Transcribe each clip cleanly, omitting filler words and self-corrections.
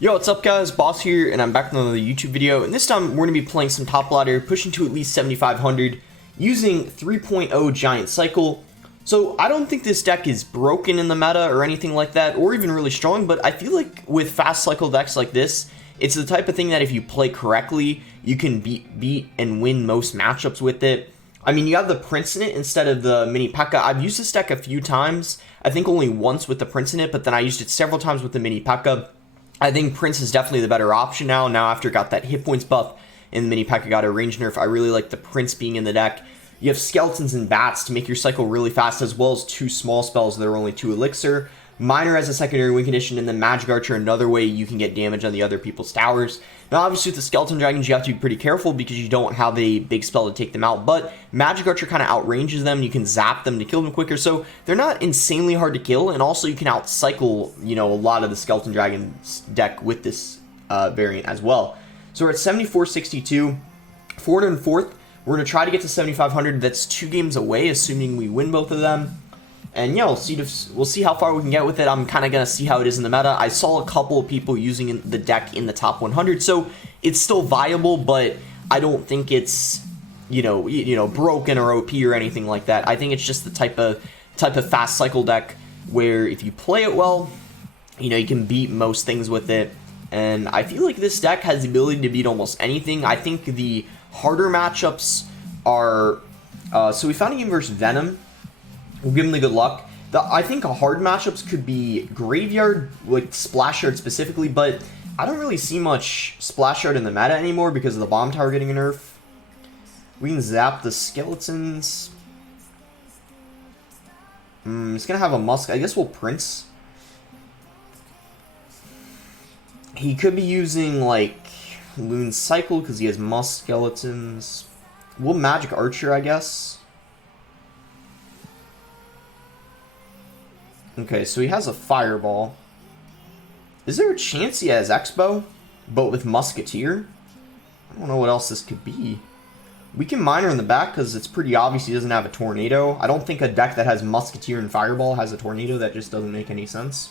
Yo, what's up guys, Boss here, and I'm back with another YouTube video, and this time we're going to be playing some top ladder, pushing to at least 7,500, using 3.0 Giant Cycle. So I don't think this deck is broken in the meta or anything like that, or even really strong, but I feel like with fast cycle decks like this, it's the type of thing that if you play correctly, you can beat and win most matchups with it. I mean, you have the Prince in it instead of the Mini Pekka. I've used this deck a few times, I think only once with the Prince in it, but then I used it several times with the Mini Pekka. I think Prince is definitely the better option now after it got that hit points buff and the Mini Pekka got a range nerf. I really like the Prince being in the deck. You have Skeletons and Bats to make your cycle really fast, as well as two small spells that are only 2 Elixir. Miner as a secondary win condition, and then Magic Archer another way you can get damage on the other people's towers. Now obviously with the Skeleton Dragons you have to be pretty careful because you don't have a big spell to take them out, but Magic Archer kind of outranges them. You can zap them to kill them quicker, so they're not insanely hard to kill, and also you can outcycle, you know, a lot of the Skeleton Dragons deck with this variant as well. So we're at 7462, 404th. We're going to try to get to 7,500. That's 2 games away, assuming we win both of them. And yeah, we'll see how far we can get with it. I'm kind of going to see how it is in the meta. I saw a couple of people using the deck in the top 100, so it's still viable, but I don't think it's, you know, broken or OP or anything like that. I think it's just the type of fast cycle deck where if you play it well, you know, you can beat most things with it. And I feel like this deck has the ability to beat almost anything. I think the harder matchups are, so we found a game versus Venom. We'll give him the good luck. I think hard matchups could be Graveyard, like Splash Yard specifically, but I don't really see much Splash Yard in the meta anymore because of the Bomb Tower getting a nerf. We can zap the Skeletons. It's going to have a Musk. I guess we'll Prince. He could be using, like, Loon Cycle because he has Musk Skeletons. We'll Magic Archer, I guess. Okay, so he has a Fireball. Is there a chance he has Expo, but with Musketeer? I don't know what else this could be. We can Miner in the back because it's pretty obvious he doesn't have a Tornado. I don't think a deck that has Musketeer and Fireball has a Tornado. That just doesn't make any sense.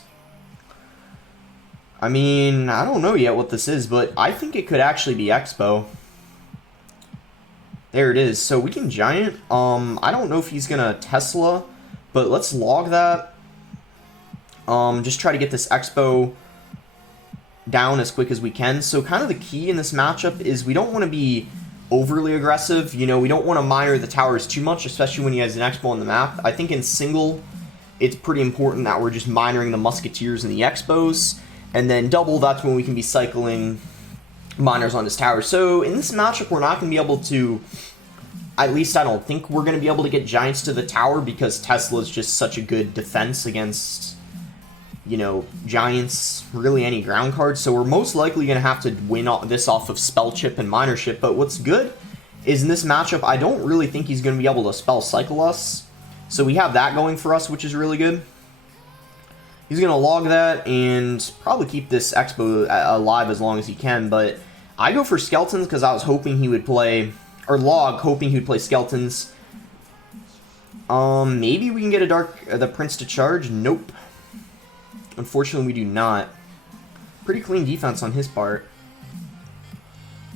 I mean, I don't know yet what this is, but I think it could actually be Expo. There it is. So we can Giant. I don't know if he's going to Tesla, but let's log that. Just try to get this Expo down as quick as we can. So kind of the key in this matchup is we don't want to be overly aggressive. You know, we don't want to miner the towers too much, especially when he has an Expo on the map. I think in single, it's pretty important that we're just minering the Musketeers and the Expos. And then double, that's when we can be cycling miners on his tower. So in this matchup, we're not going to be able to, at least I don't think we're going to be able to get Giants to the tower because Tesla is just such a good defense against, you know, Giants, really any ground cards. So we're most likely going to have to win this off of Spell Chip and Miner Chip. But what's good is in this matchup, I don't really think he's going to be able to Spell Cycle us. So we have that going for us, which is really good. He's going to log that and probably keep this Expo alive as long as he can. But I go for Skeletons because I was hoping he would play, or log, hoping he would play Skeletons. Maybe we can get the Prince to charge. Nope. Unfortunately, we do not. Pretty clean defense on his part.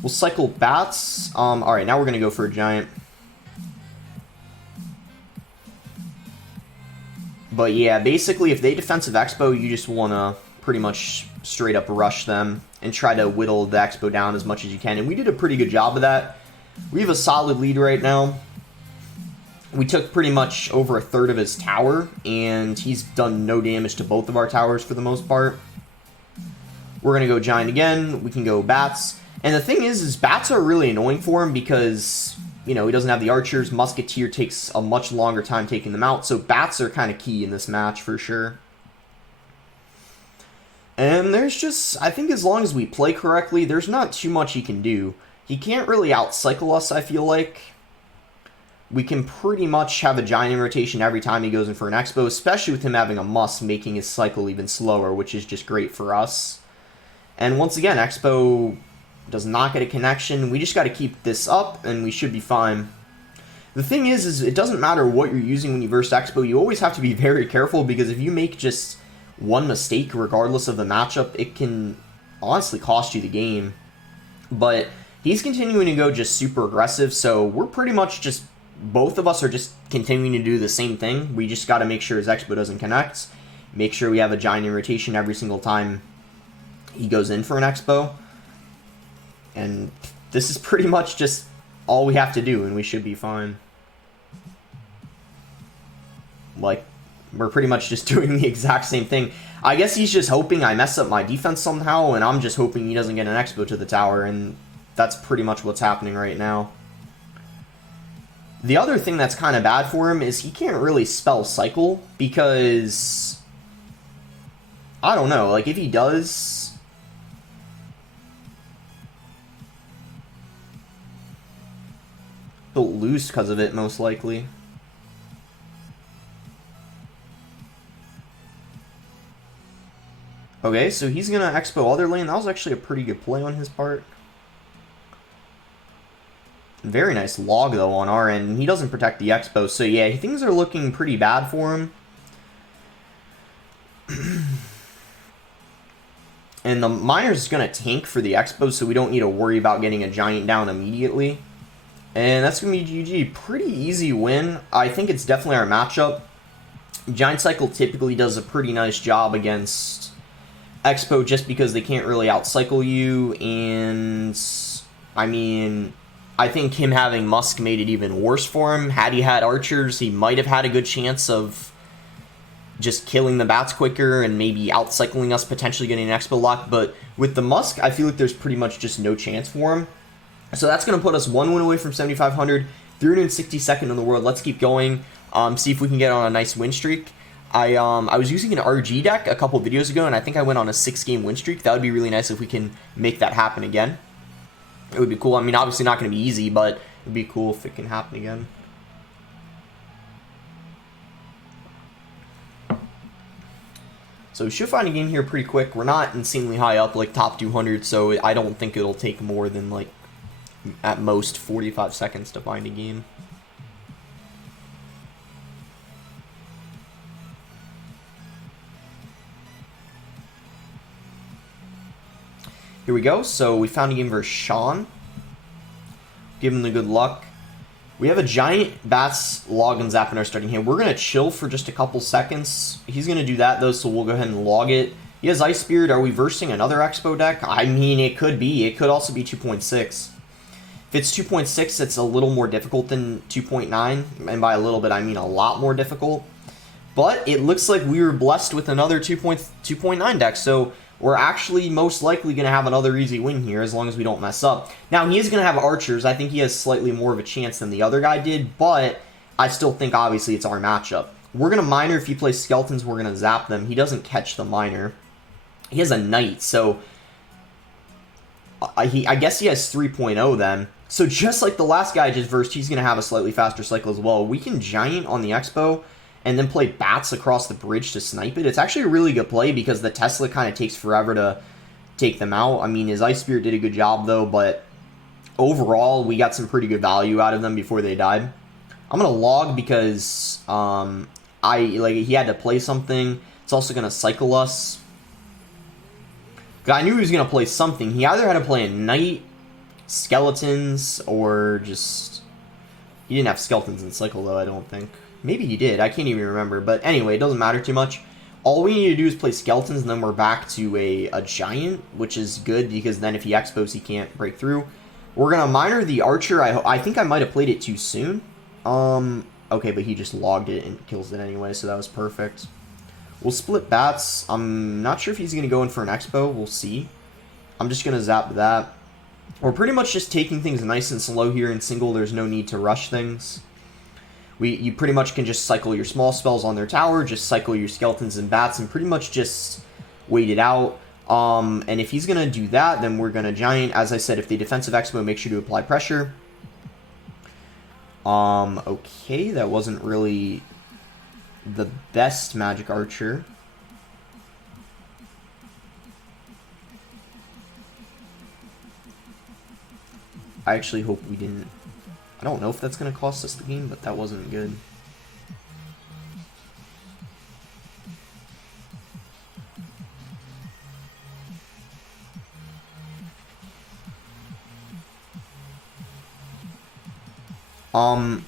We'll cycle Bats. Alright, now we're going to go for a Giant. But yeah, basically, if they defensive Expo, you just want to pretty much straight up rush them and try to whittle the Expo down as much as you can. And we did a pretty good job of that. We have a solid lead right now. We took pretty much over a third of his tower, and he's done no damage to both of our towers for the most part. We're going to go Giant again. We can go Bats. And the thing is Bats are really annoying for him because, you know, he doesn't have the Archers. Musketeer takes a much longer time taking them out, so Bats are kind of key in this match for sure. And there's just, I think as long as we play correctly, there's not too much he can do. He can't really outcycle us, I feel like. We can pretty much have a Giant in rotation every time he goes in for an Expo, especially with him having a Must, making his cycle even slower, which is just great for us. And once again, Expo does not get a connection. We just got to keep this up, and we should be fine. The thing is it doesn't matter what you're using when you verse Expo. You always have to be very careful, because if you make just one mistake, regardless of the matchup, it can honestly cost you the game. But he's continuing to go just super aggressive, so we're pretty much just, both of us are just continuing to do the same thing. We just got to make sure his Expo doesn't connect, make sure we have a giant in rotation every single time he goes in for an Expo. And this is pretty much just all we have to do, and we should be fine. Like, we're pretty much just doing the exact same thing. I guess he's just hoping I mess up my defense somehow, and I'm just hoping he doesn't get an Expo to the tower, and that's pretty much what's happening right now. The other thing that's kind of bad for him is he can't really spell Cycle, because I don't know, like, if he does, he'll lose because of it, most likely. Okay, so he's going to Expo other lane. That was actually a pretty good play on his part. Very nice log, though, on our end. He doesn't protect the Expo, so yeah, things are looking pretty bad for him. And the Miner's going to tank for the Expo, so we don't need to worry about getting a Giant down immediately. And that's going to be GG. Pretty easy win. I think it's definitely our matchup. Giant Cycle typically does a pretty nice job against Expo just because they can't really outcycle you, and I mean, I think him having Musk made it even worse for him. Had he had archers, he might have had a good chance of just killing the bats quicker and maybe outcycling us, potentially getting an Expo lock, but with the Musk, I feel like there's pretty much just no chance for him. So that's going to put us one win away from 7,500, 362nd in the world. Let's keep going, see if we can get on a nice win streak. I was using an RG deck a couple videos ago, and I think I went on a 6-game win streak. That would be really nice if we can make that happen again. It would be cool. I mean, obviously not going to be easy, but it would be cool if it can happen again. So we should find a game here pretty quick. We're not insanely high up, like top 200, so I don't think it'll take more than, like, at most 45 seconds to find a game. Here we go. So we found a game versus Sean. Give him the good luck. We have a Giant, Bats, Log, and Zap in our starting hand. We're going to chill for just a couple seconds. He's going to do that, though, so we'll go ahead and log it. He has Ice Spirit. Are we versing another Expo deck? I mean, it could be. It could also be 2.6. If it's 2.6, it's a little more difficult than 2.9. And by a little bit, I mean a lot more difficult. But it looks like we were blessed with another 2.9 deck, so we're actually most likely going to have another easy win here as long as we don't mess up. Now, he is going to have archers. I think he has slightly more of a chance than the other guy did, but I still think, obviously, it's our matchup. We're going to Miner. If he plays Skeletons, we're going to zap them. He doesn't catch the Miner. He has a Knight, so I guess he has 3.0 then. So just like the last guy I just versed, he's going to have a slightly faster cycle as well. We can Giant on the Expo and then play Bats across the bridge to snipe it. It's actually a really good play because the Tesla kind of takes forever to take them out. I mean, his Ice Spirit did a good job, though, but overall, we got some pretty good value out of them before they died. I'm going to log because he had to play something. It's also going to cycle us. I knew he was going to play something. He either had to play a Knight, Skeletons, or just... He didn't have Skeletons in cycle, though, I don't think. Maybe he did. I can't even remember. But anyway, it doesn't matter too much. All we need to do is play Skeletons, and then we're back to a Giant, which is good because then if he Expos, he can't break through. We're going to Miner the Archer. I think I might have played it too soon. Okay, but he just logged it and kills it anyway, so that was perfect. We'll split Bats. I'm not sure if he's going to go in for an Expo. We'll see. I'm just going to zap that. We're pretty much just taking things nice and slow here in single. There's no need to rush things. You pretty much can just cycle your small spells on their tower, just cycle your Skeletons and Bats, and pretty much just wait it out. And if he's going to do that, then we're going to Giant. As I said, if they defensive Expo, make sure to apply pressure. Okay, that wasn't really the best Magic Archer. I actually hope we didn't... I don't know if that's going to cost us the game, but that wasn't good. Well,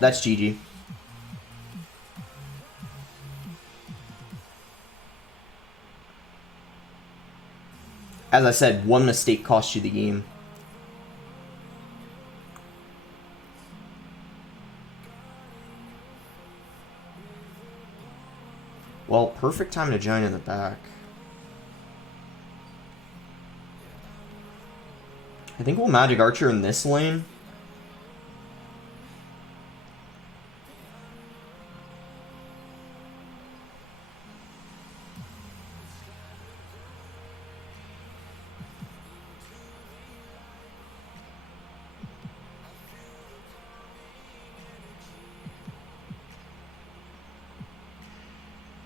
that's GG. As I said, one mistake cost you the game. Well, perfect time to giant in the back. I think we'll Magic Archer in this lane.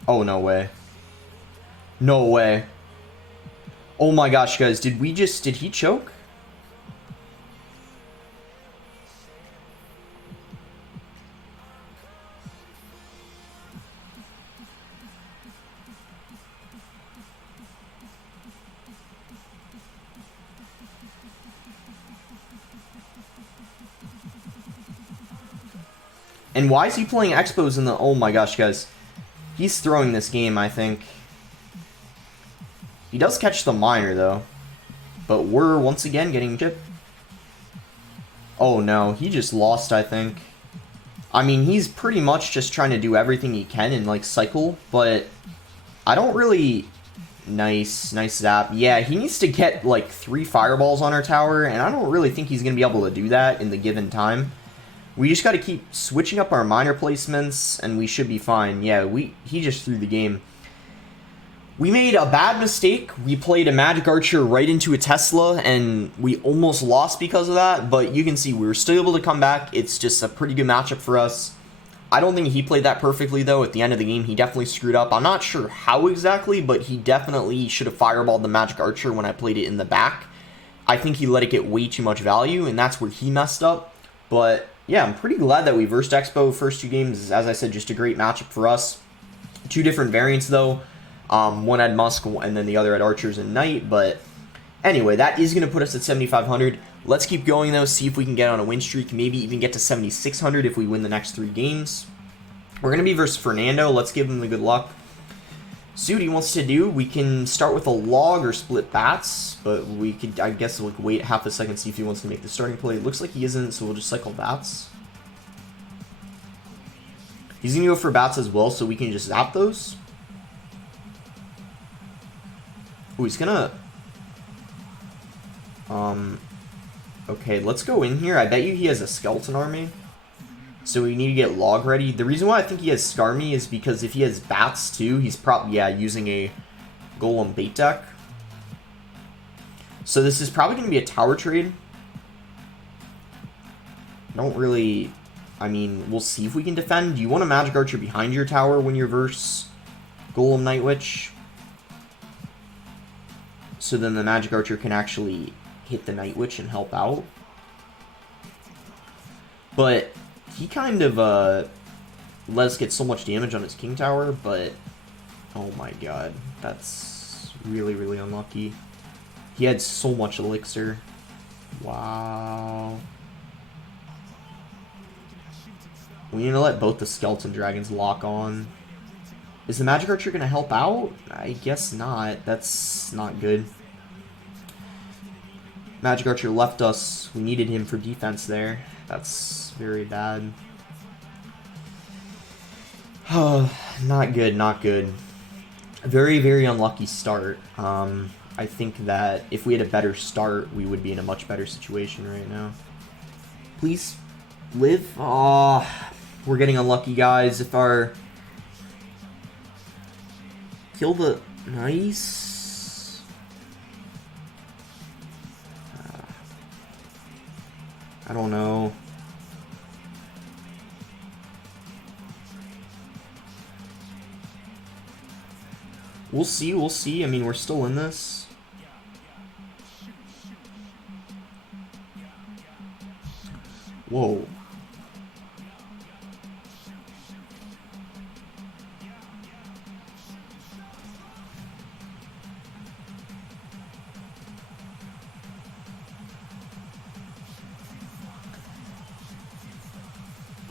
Oh, no way. No way. Oh my gosh, guys, did he choke? And why is he playing Expos in the... Oh my gosh, guys. He's throwing this game, I think. He does catch the minor, though. But we're, once again, getting chipped. Oh, no. He just lost, I think. I mean, he's pretty much just trying to do everything he can in, like, cycle. But I don't really... Nice zap. Yeah, he needs to get, like, 3 fireballs on our tower. And I don't really think he's going to be able to do that in the given time. We just got to keep switching up our minor placements, and we should be fine. Yeah, he just threw the game. We made a bad mistake. We played a Magic Archer right into a Tesla, and we almost lost because of that. But you can see we were still able to come back. It's just a pretty good matchup for us. I don't think he played that perfectly, though. At the end of the game, he definitely screwed up. I'm not sure how exactly, but he definitely should have fireballed the Magic Archer when I played it in the back. I think he let it get way too much value, and that's where he messed up. But... yeah, I'm pretty glad that we versed Expo first 2 games. As I said, just a great matchup for us. 2 different variants, though. One had Musk, and then the other had Archers and Knight. But anyway, that is going to put us at 7,500. Let's keep going, though, see if we can get on a win streak. Maybe even get to 7,600 if we win the next 3 games. We're going to be versus Fernando. Let's give him the good luck. See what he wants to do. We can start with a log or split bats, but we could, I guess, like, wait half a second, see if he wants to make the starting play. It looks like he isn't, so we'll just cycle bats. He's going to go for bats as well, so we can just zap those. Ooh, he's going to... okay, let's go in here. I bet you he has a skeleton army. So we need to get log ready. The reason why I think he has Skarmy is because if he has bats too, he's probably, yeah, using a golem bait deck. So this is probably going to be a tower trade. I don't really... I mean, we'll see if we can defend. Do you want a Magic Archer behind your tower when you're versus Golem Night Witch? So then the Magic Archer can actually hit the Night Witch and help out. But... he kind of let us get so much damage on his King Tower, but oh my god, that's really, really unlucky. He had so much elixir. Wow. We need to let both the Skeleton Dragons lock on. Is the Magic Archer going to help out? I guess not. That's not good. Magic Archer left us. We needed him for defense there. That's very bad. Not good, not good. Very, very unlucky start. I think that if we had a better start, we would be in a much better situation right now. Please live. Oh, we're getting unlucky, guys. If our... kill the... nice. I don't know. We'll see, we'll see. I mean, we're still in this. Whoa.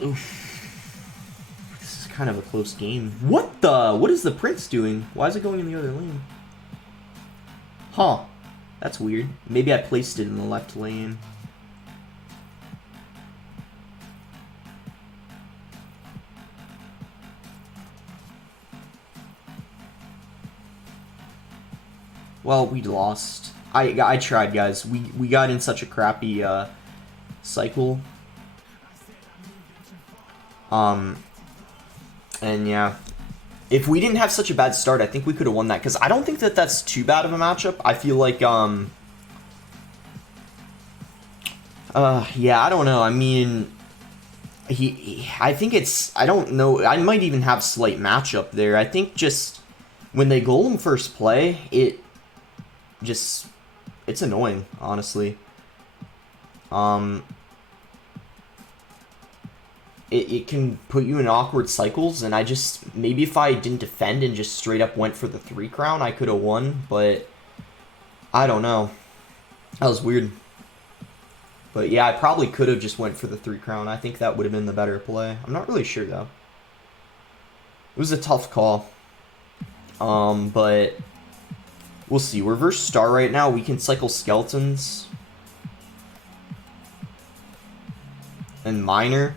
Oof. This is kind of a close game. What the? What is the Prince doing? Why is it going in the other lane? Huh. That's weird. Maybe I placed it in the left lane. Well, we lost. I tried, guys. We got in such a crappy cycle. And yeah, if we didn't have such a bad start, I think we could have won that, because I don't think that that's too bad of a matchup. I feel like yeah, I don't know. I mean, I think it's, I don't know. I might even have slight matchup there. I think just when they golem first play, it's annoying, honestly. It can put you in awkward cycles, and maybe if I didn't defend and just straight up went for the 3 crown, I could have won, but I don't know. That was weird. But yeah, I probably could have just went for the 3 crown. I think that would have been the better play. I'm not really sure, though. It was a tough call. But we'll see. We're versus Star right now. We can cycle Skeletons. And Miner.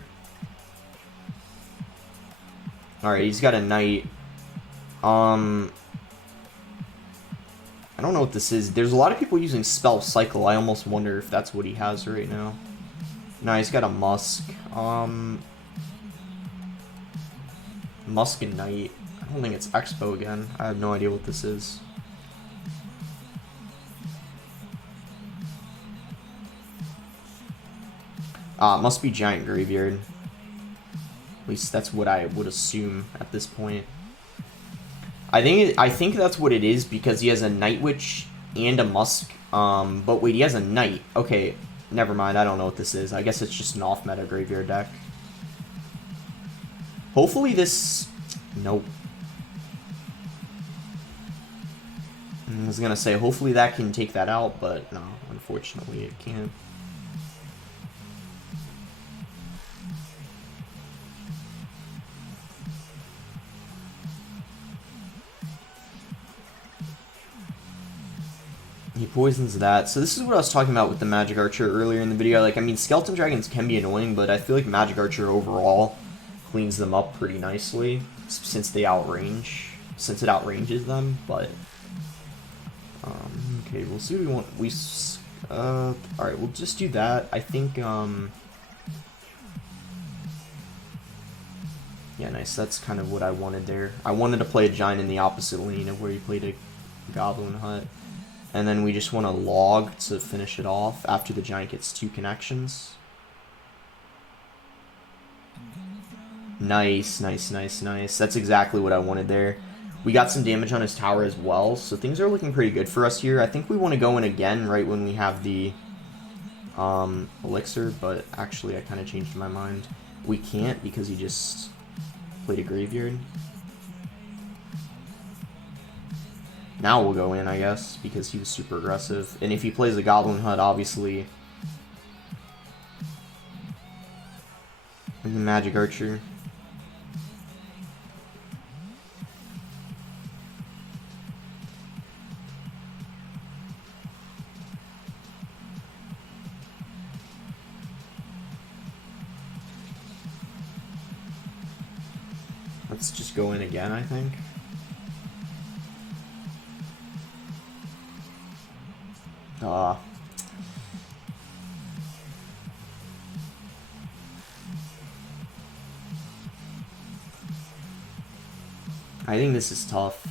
Alright, he's got a Knight. I don't know what this is. There's a lot of people using Spell Cycle. I almost wonder if that's what he has right now. No, he's got a Musk. Musk and Knight. I don't think it's Expo again. I have no idea what this is. It must be Giant Graveyard. At least that's what I would assume at this point. I think that's what it is, because he has a Night Witch and a Musk. But wait, he has a Knight. Okay, never mind. I don't know what this is. I guess it's just an off-meta graveyard deck. Hopefully this... Nope. I was gonna say, hopefully that can take that out, but no, unfortunately it can't. He poisons that. So this is what I was talking about with the Magic Archer earlier in the video. Like, I mean, Skeleton Dragons can be annoying, but I feel like Magic Archer overall cleans them up pretty nicely since it outranges them. But okay, we'll see what we want. All right, we'll just do that. I think yeah, nice. That's kind of what I wanted there. I wanted to play a Giant in the opposite lane of where he played a Goblin Hut. And then we just want to log to finish it off after the Giant gets 2 connections. Nice, nice, nice, nice. That's exactly what I wanted there. We got some damage on his tower as well, so things are looking pretty good for us here. I think we want to go in again right when we have the Elixir, but actually I kind of changed my mind. We can't because he just played a Graveyard. Now we'll go in, I guess, because he was super aggressive. And if he plays a Goblin Hut, obviously... And the Magic Archer. Let's just go in again, I think. I think this is tough.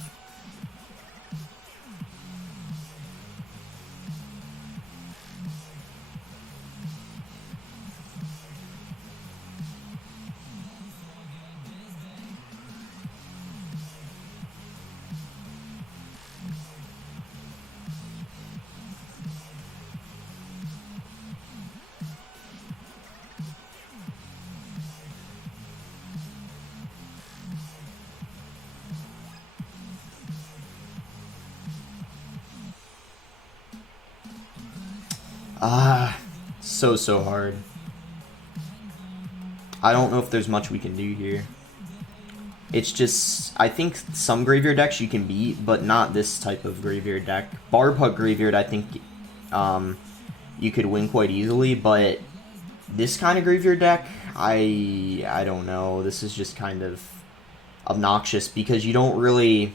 So hard. I don't know if there's much we can do here. It's just, I think some graveyard decks you can beat, but not this type of graveyard deck. Barb Hut Graveyard, I think you could win quite easily, but this kind of graveyard deck, I don't know. This is just kind of obnoxious because you don't really...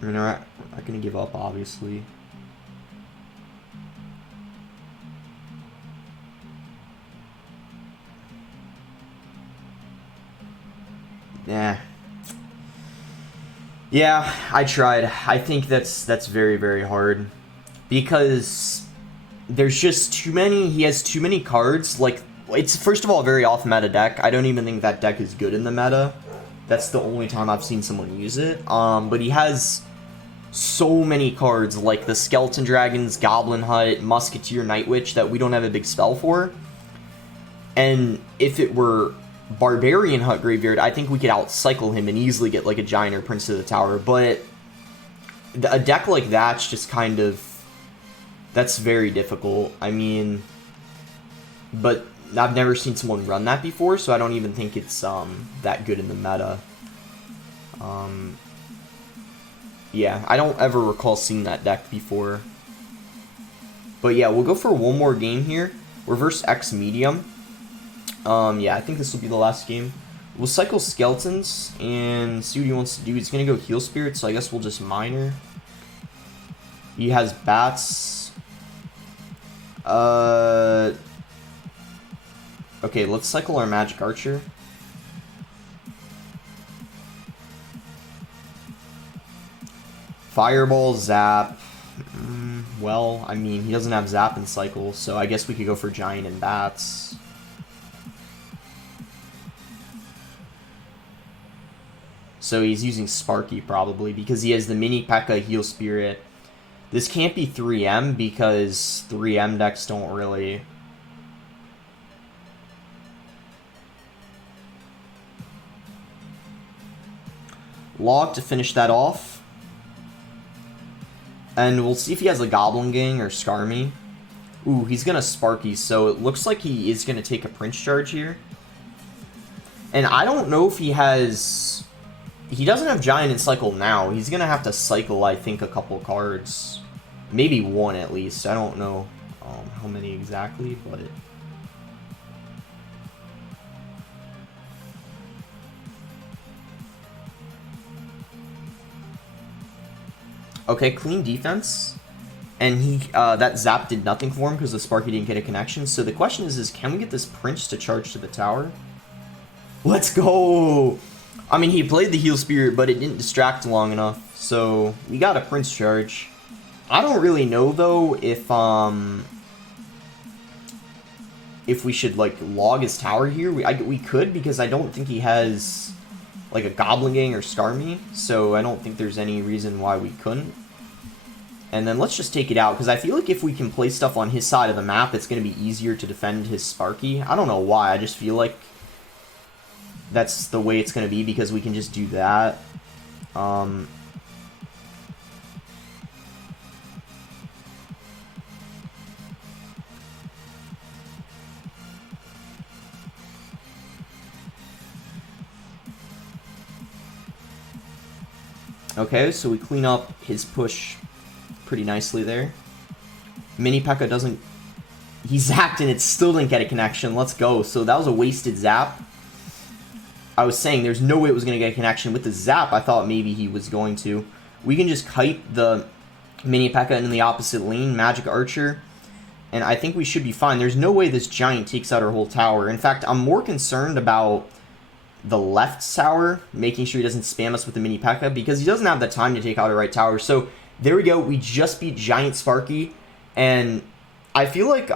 I mean, I'm not going to give up, obviously. Yeah, I tried. I think that's very, very hard. Because there's just too many, he has too many cards. Like, it's, first of all, a very off-meta deck. I don't even think that deck is good in the meta. That's the only time I've seen someone use it. But he has so many cards, like the Skeleton Dragons, Goblin Hut, Musketeer, Night Witch, that we don't have a big spell for. And if it were Barbarian Hut Graveyard, I think we could outcycle him and easily get like a Giant or Prince of the Tower. But a deck like that's just kind of... that's very difficult. I mean... but I've never seen someone run that before, so I don't even think it's that good in the meta. Yeah, I don't ever recall seeing that deck before. But yeah, we'll go for one more game here. Reverse X Medium. Yeah, I think this will be the last game. We'll cycle Skeletons and see what he wants to do. He's going to go Heal Spirit, so I guess we'll just Miner. He has Bats. Okay, let's cycle our Magic Archer. Fireball, Zap. Well, I mean, he doesn't have Zap and Cycle, so I guess we could go for Giant and Bats. So he's using Sparky, probably, because he has the Mini Pekka, Heal Spirit. This can't be 3M, because 3M decks don't really... Log to finish that off. And we'll see if he has a Goblin Gang or Skarmy. Ooh, he's going to Sparky, so it looks like he is going to take a Prince Charge here. And I don't know if he has... he doesn't have Giant and Cycle now. He's going to have to cycle, I think, a couple cards. Maybe one at least. I don't know how many exactly, but... okay, clean defense, and he that Zap did nothing for him because the Sparky didn't get a connection. So the question is can we get this Prince to charge to the tower? Let's go! I mean, he played the Heal Spirit, but it didn't distract long enough, so we got a Prince charge. I don't really know, though, if we should, like, log his tower here. We could, because I don't think he has... like a Goblin Gang or Skarmy, so I don't think there's any reason why we couldn't. And then let's just take it out, because I feel like if we can play stuff on his side of the map, it's going to be easier to defend his Sparky. I don't know why, I just feel like that's the way it's going to be, because we can just do that. Okay, so we clean up his push pretty nicely there. Mini Pekka doesn't... he zapped and it still didn't get a connection. Let's go. So that was a wasted zap. I was saying there's no way it was going to get a connection. With the zap, I thought maybe he was going to. We can just kite the Mini Pekka in the opposite lane, Magic Archer, and I think we should be fine. There's no way this Giant takes out our whole tower. In fact, I'm more concerned about the left tower, making sure he doesn't spam us with the Mini Pekka, because he doesn't have the time to take out our right tower. So there we go. We just beat Giant Sparky, and I feel like,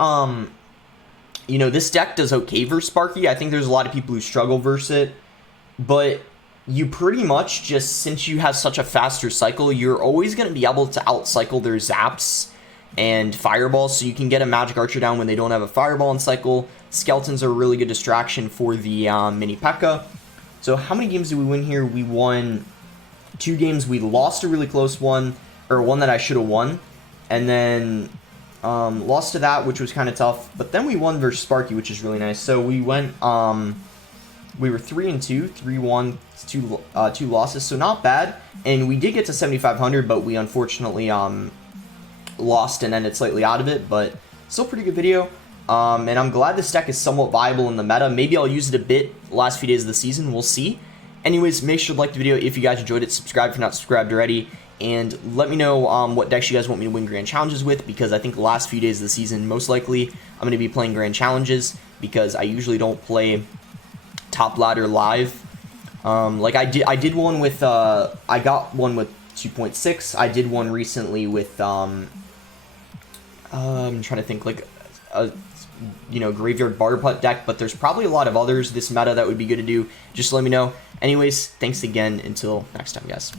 you know, this deck does okay versus Sparky. I think there's a lot of people who struggle versus it, but you pretty much just, since you have such a faster cycle, you're always going to be able to outcycle their Zaps and Fireballs, so you can get a Magic Archer down when they don't have a Fireball in cycle. Skeletons are a really good distraction for the Mini Pekka. So how many games did we win here? We won 2 games. We lost a really close one, or one that I should have won. and then lost to that, which was kind of tough. But then we won versus Sparky, which is really nice. So we went, we were 3-2, 3-1, two losses, so not bad. And we did get to 7,500, but we unfortunately lost and ended slightly out of it. But still pretty good video. And I'm glad this deck is somewhat viable in the meta. Maybe I'll use it a bit the last few days of the season. We'll see. Anyways, make sure to like the video if you guys enjoyed it. Subscribe if you're not subscribed already. And let me know what decks you guys want me to win Grand Challenges with, because I think the last few days of the season, most likely, I'm going to be playing Grand Challenges, because I usually don't play Top Ladder live. Like I did one with, I got one with 2.6. I did one recently with, I'm trying to think, like, a, Graveyard Barter Putt deck, but there's probably a lot of others this meta that would be good to do. Just let me know. Anyways, thanks again. Until next time, guys.